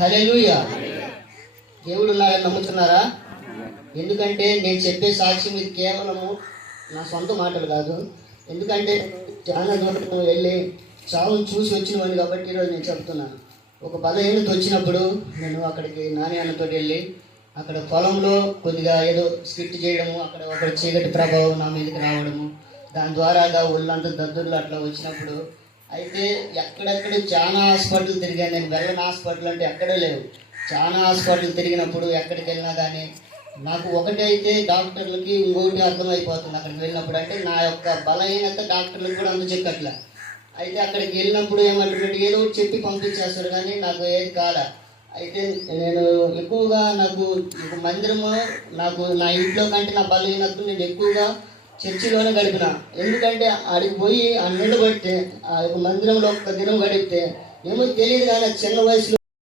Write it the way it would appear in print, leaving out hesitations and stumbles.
హల్లెలూయా. దేవుడు ఉన్నారని నమ్ముతున్నారా? ఎందుకంటే నేను చెప్పే సాక్ష్యం ఇది కేవలము నా సొంత మాటలు కాదు. ఎందుకంటే చాలా దూరం వెళ్ళి చావును చూసి వచ్చినవాడిని కాబట్టి ఈరోజు నేను చెప్తున్నాను. ఒక 10 ఏళ్ళతో వచ్చినప్పుడు నేను అక్కడికి నాని అన్నతో వెళ్ళి అక్కడ పొలంలో కొద్దిగా ఏదో స్కిట్ చేయడము, అక్కడ ఒక చీకటి ప్రభావం నా మీదకి రావడము, దాని ద్వారాగా ఒళ్ళంతా దద్దుర్లు అట్లా వచ్చినప్పుడు అయితే ఎక్కడెక్కడ చాలా హాస్పిటల్ తిరిగాను. నేను వెళ్ళని హాస్పిటల్ అంటే ఎక్కడే లేవు. చాలా హాస్పిటల్ తిరిగినప్పుడు ఎక్కడికి వెళ్ళినా కానీ నాకు ఒకటైతే డాక్టర్లకి ఇంకొకటి అర్థమైపోతుంది అక్కడికి వెళ్ళినప్పుడు. అంటే నా యొక్క బలహీనత డాక్టర్లకు కూడా అందచెక్కట్లే. అయితే అక్కడికి వెళ్ళినప్పుడు ఏమంటున్నట్టు ఏదో ఒకటి చెప్పి పంపించేస్తారు కానీ నాకు ఏది కాల. అయితే నేను ఎక్కువగా నాకు మందిరము నాకు నా ఇంట్లో కంటే నా బలహీనతను నేను ఎక్కువగా చర్చిలోనే గడిపిన. ఎందుకంటే ఆడికి పోయి ఆ నీళ్ళు పడితే ఆ యొక్క మందిరంలో ఒక్క దినం గడిపితే ఏమో తెలియదు కానీ చిన్న వయసులో